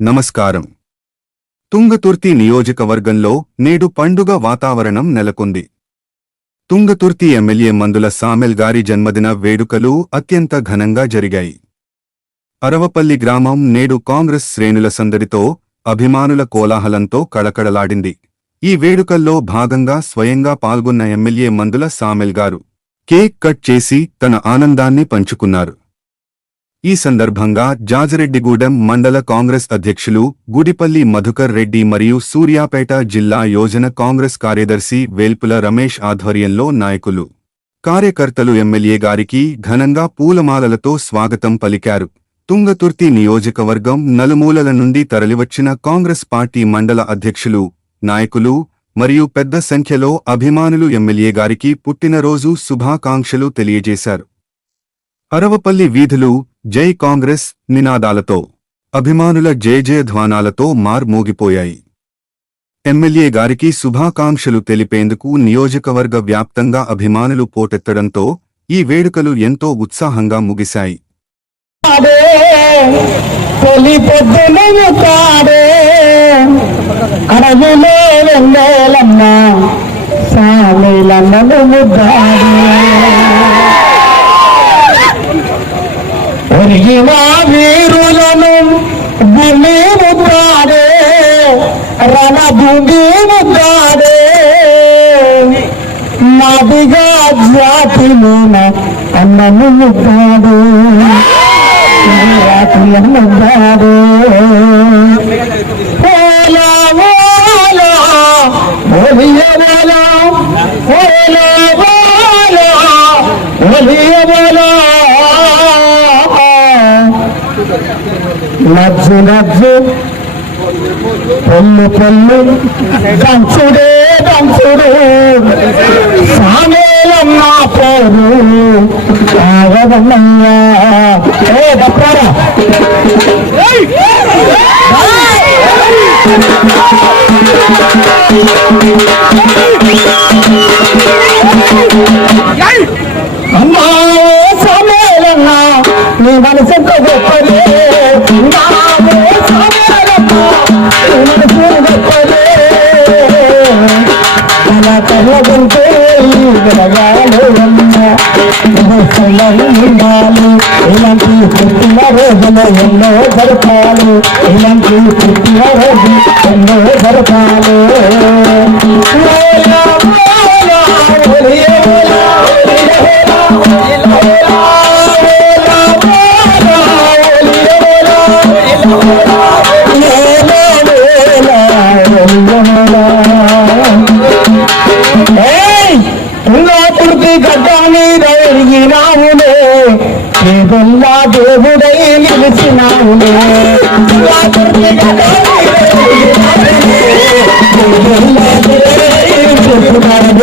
నమస్కారం. తుంగతుర్తి నియోజకవర్గంలో నేడు పండుగ వాతావరణం నెలకొంది. తుంగతుర్తి ఎమ్మెల్యే మందుల సామెల్ గారి జన్మదిన వేడుకలు అత్యంత ఘనంగా జరిగాయి. అరవపల్లి గ్రామం నేడు కాంగ్రెస్ శ్రేణుల సందడితో, అభిమానుల కోలాహలంతో కళకళలాడింది. ఈ వేడుకల్లో భాగంగా స్వయంగా పాల్గొన్న ఎమ్మెల్యే మందుల సామెల్ గారు కేక్ కట్ చేసి తన ఆనందాన్ని పంచుకున్నారు. ఈ సందర్భంగా జాజిరెడ్డిగూడెం మండల కాంగ్రెస్ అధ్యక్షులు గుడిపల్లి మధుకర్ రెడ్డి మరియు సూర్యాపేట జిల్లా యోజన కాంగ్రెస్ కార్యదర్శి వేల్పుల రమేష్ ఆధ్వర్యంలో నాయకులు, కార్యకర్తలు ఎమ్మెల్యే గారికి ఘనంగా పూలమాలలతో స్వాగతం పలికారు. తుంగతుర్తి నియోజకవర్గం నలుమూలల నుండి తరలివచ్చిన కాంగ్రెస్ పార్టీ మండల అధ్యక్షులు, నాయకులు మరియు పెద్ద సంఖ్యలో అభిమానులు ఎమ్మెల్యే గారికి పుట్టినరోజు శుభాకాంక్షలు తెలియజేశారు. అరవపల్లి వీధులు జై కాంగ్రెస్ నినాదాలతో, అభిమానుల జయజయధ్వానాలతో మార్మోగిపోయాయి. ఎమ్మెల్యే గారికి శుభాకాంక్షలు తెలిపేందుకు నియోజకవర్గ వ్యాప్తంగా అభిమానులు పోటెత్తడంతో ఈ వేడుకలు ఎంతో ఉత్సాహంగా ముగిశాయి. వీరులను ముద్దాడే రణభూమి ముద్దాడే నదిగా జాతిలోన అన్నను ముద్దాడు ముద్దాడు నజ్జు నజ్జు పొల్లు పొల్లు దంచుడే దంచుడు సామేలమ్మ పోరు ఆగదన్నయ్యా ఏ దప్పారా అమ్మా సామేలమ్మ నీ మనసెంత గొప్పదే ఉండాలి, ఇలాంటి పుట్టిన రోజులు ఎన్నో జరపాలి, ఇలాంటి పుట్టిన రోజు ఎన్నో జరపాలి. ఏదల్లా దేవుడై నిలిచినావులే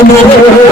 చెప్పుకోవడం